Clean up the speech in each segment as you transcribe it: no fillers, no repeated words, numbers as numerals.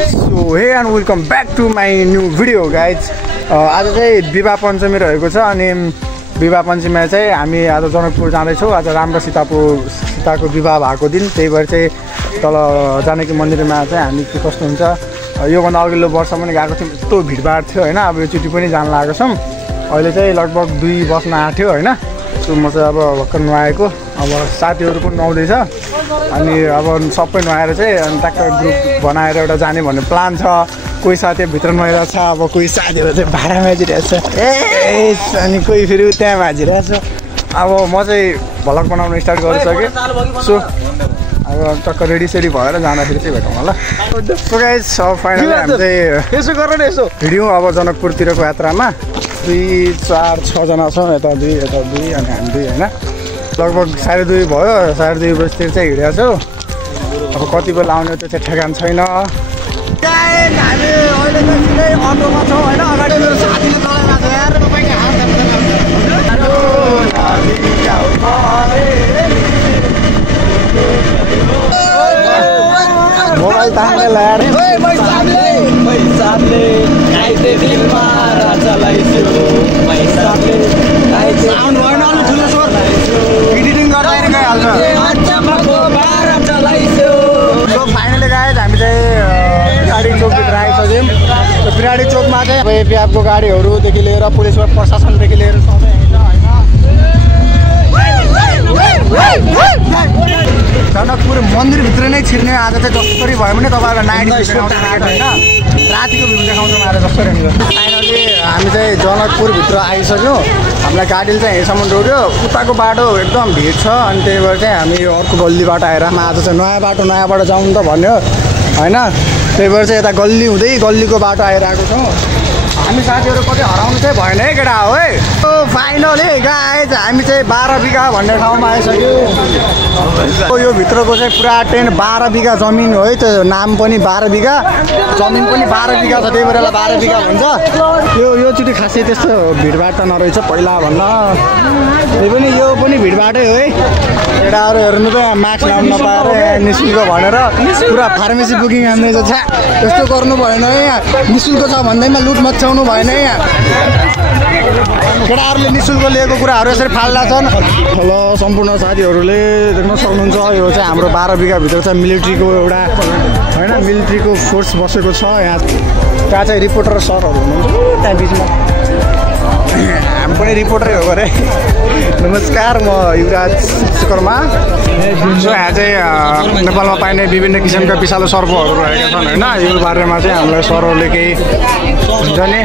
So hey and welcome back to my new video guys. आज चाहिँ विवाह पञ्चमी रहेको छ अनि विवाह पञ्चमीमा चाहिँ हामी आज जनकपुर जाँदैछौँ। आज राम्रो सीताको विवाह भएको दिन, त्यही भएर चाहिँ तल जानकी मन्दिरमा चाहिँ हामी के कस्तो हुन्छ। योभन्दा अघिल्लो वर्ष पनि गएको थियौँ, यस्तो भिडभाड थियो होइन। अब योचोटि पनि जान लागेको छौँ। अहिले चाहिँ लगभग 2 बज्न आँट्यो होइन। सो म चाहिँ अब भर्खर नुहाएको, अब साथीहरू पनि नुहाउँदैछ अनि अब सबै नुहाएर चाहिँ अनि ट्याक्क ग्रुप बनाएर एउटा जाने भन्ने प्लान छ। कोही साथी भित्र नुहाइरहेको छ, अब कोही साथीहरू चाहिँ भाडा माझिरहेको छ अनि कोही फेरि त्यहाँ माझिरहेको छ। अब म चाहिँ भ्लग बनाउन स्टार्ट गरिसकेँ। सो अब टक्क रेडी सेडी भएर जाँदाखेरि चाहिँ भेटौँ होला। सो गाइज अब फाइनली हामी चाहिँ यसो गर न यसो हिँड्यौँ अब जनकपुरतिरको यात्रामा। 2, 4, 6 जना छौँ, यता 2 अनि हामी 2 होइन। लगभग 2:30 भयो, 2:30 बजीतिर चाहिँ हिँडेको छौँ। अब कति बेला आउने त्यो चाहिँ ठेगान छैन। हामी अहिले चाहिँ सिधै अटोमा छौँ होइन। अगाडि मेरो साथीले चलाइरहेको छ यार। मोबाइल तान्ने ल्याएर साउन्ड भएन अलिक ठुलो स्वर एडिटिङ गर्दा गइहाल्छ। सो फाइनली गाइज हामी चाहिँ बिराडी चोकभित्र आइसक्यौँ। त्यो बिराडी चोकमा चाहिँ अब एपिएफको गाडीहरूदेखि लिएर पुलिस प्रशासनदेखि लिएर सबै जनकपुर मन्दिरभित्र नै छिर्ने आज चाहिँ जसरी भयो भने तपाईँहरूलाई नाइट भ्यू देखाउँछ होइन। रातिको भ्यू देखाउँछौँ आज जसरी हामीले। फाइनली हामी चाहिँ जनकपुरभित्र आइसक्यौँ। हामीलाई गाडीले चाहिँ यहीँसम्म रोक्यो। उताको बाटो एकदम भिड छ अनि त्यही भएर चाहिँ हामी अर्को गल्लीबाट आएर आज चाहिँ नयाँ बाटो जाउँ त भन्यो होइन। त्यही भएर चाहिँ यता गल्ली हुँदै गल्लीको बाटो आइरहेको छौँ। हामी साथीहरू कतै हराउनु चाहिँ भएन है केटा हो है। फाइनली गाइज हामी चाहिँ 12 बिघा भन्ने ठाउँमा आइसक्यो। यो भित्रको चाहिँ पुरा टेन्ट 12 बिघा जमिन हो है। त्यो नाम पनि 12 बिघा, जमिन पनि 12 बिघा छ, त्यही भएर 12 बिघा भन्छ। योचोटि खासै त्यस्तो भिडभाड त नरहेछ पहिला भन्न। त्यही पनि यो पनि भिडभाडै हो है। केटाहरू हेर्नु त मास्क लाउनु नपाएर निःशुल्क भनेर पुरा फार्मेसी बुकिङ हान्दैछ। छ्या यस्तो गर्नु भएन है। यहाँ निःशुल्क छ भन्दैमा लुट मचाउनु भएन है। यहाँ केटाहरूले निःशुल्क लिएको कुराहरू यसरी फाल्दा छन्। ल सम्पूर्ण साथीहरूले देख्न सक्नुहुन्छ यो चाहिँ हाम्रो 12 बिघाभित्र चाहिँ मिलिट्रीको एउटा होइन मिलिट्रीको फोर्स बसेको छ। यहाँ त्यहाँ चाहिँ रिपोर्टर सरहरू हुनुहुन्छ त्यहाँ बिचमा। हामी पनि रिपोर्टरै हो गरे। नमस्कार, म युवराज विश्वकर्मा। सो यहाँ चाहिँ नेपालमा पाइने विभिन्न किसिमका विषालु सर्पहरू रहेका छन् होइन। यो बारेमा चाहिँ हामीलाई सरहरूले केही हुन्छ नि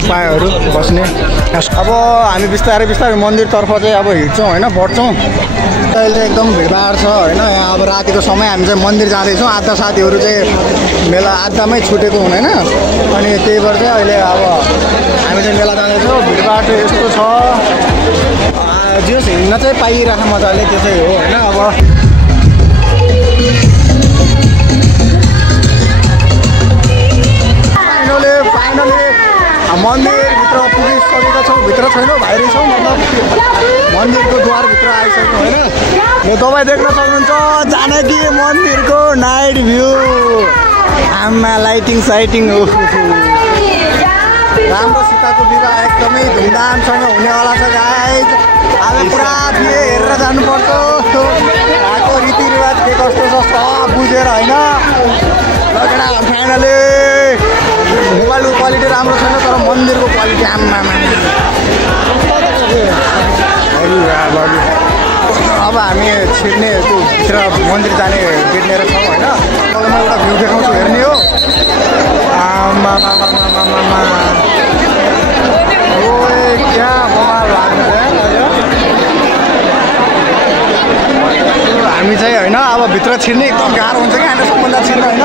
उपायहरू बस्ने। अब हामी बिस्तारै मन्दिरतर्फ चाहिँ अब हिँड्छौँ होइन, बढ्छौँ। अहिले चाहिँ एकदम भिडभाड छ होइन। यहाँ अब रातिको समय हामी चाहिँ मन्दिर जाँदैछौँ। आधा साथीहरू चाहिँ मेला आधामै छुटेको हुँदैन अनि त्यही भएर चाहिँ अहिले अब हामी चाहिँ मेला जाँदैछौँ। भिडभाड चाहिँ यस्तो छ, जो हिँड्न चाहिँ पाइरहेको मजाले त्यो चाहिँ हो होइन। अब फाइनली मन्दिरभित्र पुगिसकेका छौँ। भित्र छैनौँ, बाहिरै छौँ, मतलब मन्दिरको द्वारभित्र आइसक्यौँ होइन। यो तपाईँ देख्न सक्नुहुन्छ जानकी मन्दिरको नाइट भ्यू। आमा लाइटिङ साइटिङ हो। राम्रो सीताको विवाह एकदमै धुमधामसँग हुनेवाला छ गाइज। आज पुरा बिहे हेरेर जानुपर्छ। यहाँको रीतिरिवाज के कस्तो छ सब बुझेर होइन। लगेर फाइनली मोबाइलको क्वालिटी राम्रो छैन तर मन्दिरको क्वालिटी आम्मा। अब हामी छिर्ने त्यो भित्र मन्दिर जाने गेट लिएर छौँ होइन। तपाईँलाई म एउटा भ्यू देखाउँछु, हेर्ने हो। आमा क्या बवाल लाग्छ। हामी चाहिँ होइन अब भित्र छिर्ने एकदम गाह्रो हुन्छ कि हामी सबभन्दा छिर्नु होइन।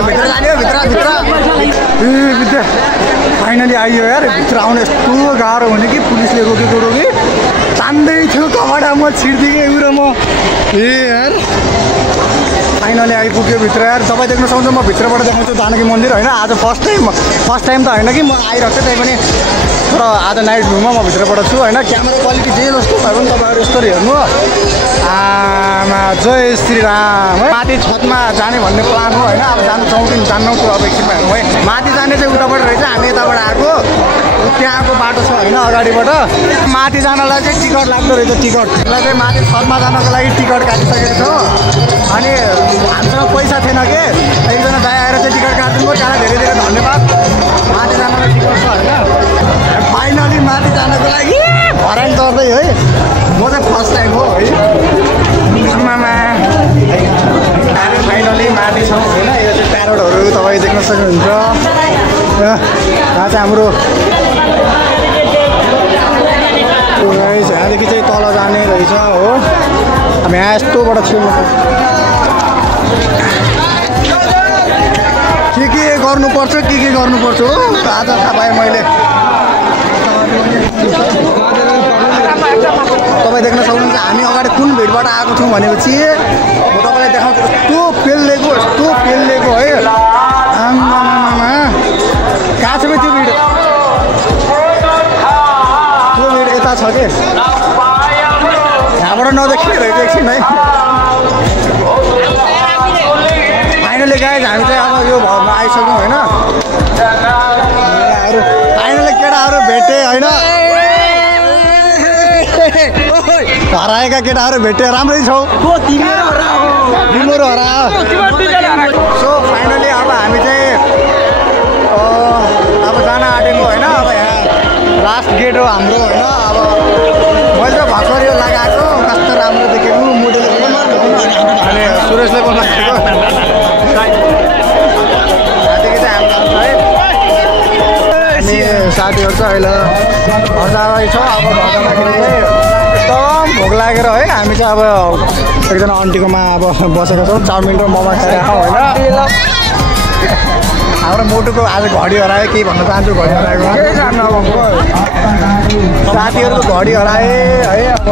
भित्र जाने हो भित्र फाइनली आइयो यार भित्र आउनु यस्तो गाह्रो हुने कि पुलिसले रोकी तान्दै थियो कपडा म छिर्दिएँ कि उरो म यार फाइनली आइपुग्यो भित्र यार तपाईँ देख्न सक्नुहुन्छ म भित्रबाट देखाउँछु जानकी मन्दिर होइन आज फर्स्ट टाइम त होइन कि म आइरहेको थिएँ त्यही पनि तर आज नाइट भ्यूमा म भित्रबाट छु होइन क्यामेरा क्वालिटी जे जस्तो भए पनि तपाईँहरू यस्तरी हेर्नु आमा जय श्रीराम है माथि छतमा जाने भन्ने प्लान हो होइन अब जान्छौँ कि जान्नौँ त्यो अब एकछिनमा हेर्नु है माथि जाने चाहिँ उताबाट रहेछ हामी यताबाट आएको त्यहाँको बाटो छ होइन अगाडिबाट माथि जानलाई चाहिँ टिकट लाग्दो रहेछ टिकट यसलाई चाहिँ माथि छतमा जानको लागि टिकट काटिसकेको छ अनि हामीसँग पैसा थिएन कि एकजना दाइ आएर चाहिँ टिकट काटिदिनु त्यहाँ धेरै धन्यवाद माथि जानलाई टिकट छ होइन फाइनली माथि जानको लागि भराङ चढ्दै है म चाहिँ फर्स्ट टाइम हो है फाइनली माथि छौँ होइन यो चाहिँ प्यारोटहरू तपाईँ देख्न सक्नुहुन्छ यहाँ चाहिँ हाम्रो यहाँदेखि चाहिँ तल जाने रहेछ हो हामी यहाँ यस्तोबाट छौँ के गर्नुपर्छ के गर्नुपर्छ हो आज थाहा पाएँ मैले तपाईँ देख्न सक्नुहुन्छ हामी अगाडि कुन भिडबाट आएको छौँ भनेपछि म तपाईँलाई देखाउँछु यस्तो पेल्लेको है आमामा कहाँ छ त्यो भिड यता छ कि यहाँबाट नदेखिने रहेछ एकछिन है फाइनली गाइज हामी चाहिँ अब यो भाउमा आइसक्यौँ होइन फाइनली केटाहरू भेटे होइन हराएका केटाहरू भेटे राम्रै छौ तिम्रो हरा सो फाइनली अब हामी चाहिँ अब जान आँटेको होइन अब यहाँ लास्ट गेट हो हाम्रो होइन अब मैले त भर्खर यो लगाएको कस्तो राम्रो देखेको मोडल अनि सुरेशले पनि राखेको त्यहाँदेखि चाहिँ हाम्रो है अनि साथीहरू चाहिँ अहिले घर जाँदै छ अब घर जाँदाखेरि चाहिँ एकदम भोक लागेर है हामी चाहिँ अब एकजना आन्टीकोमा अब बसेका छौँ चाउमिन र मोमो खाएर होइन हाम्रो मोटुको आज घडी हरायो के भन्न चाहन्छु घडी हराएको साथीहरूको घडी हराए है अब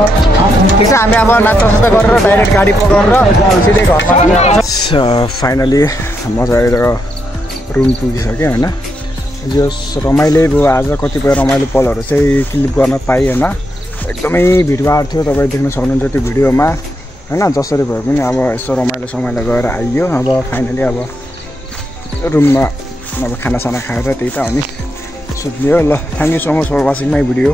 ठिक छ हामी अब नाच्चा गरेर डाइरेक्ट गाडी पकाएर सिधै घरमा फाइनली मजाले रुम पुगिसक्यो होइन यो रमाइलो भयो आज कतिपय रमाइलो पलहरू चाहिँ क्लिप गर्न पाएँ होइन एकदमै भिडभाड थियो तपाईँ देख्न सक्नुहुन्छ त्यो भिडियोमा होइन जसरी भए पनि अब यसो रमाइलो गएर आइयो अब फाइनली अब रुममा अब खानासाना खाएर त्यही त अनि सुत्ने हो ल thank you so much for watching my video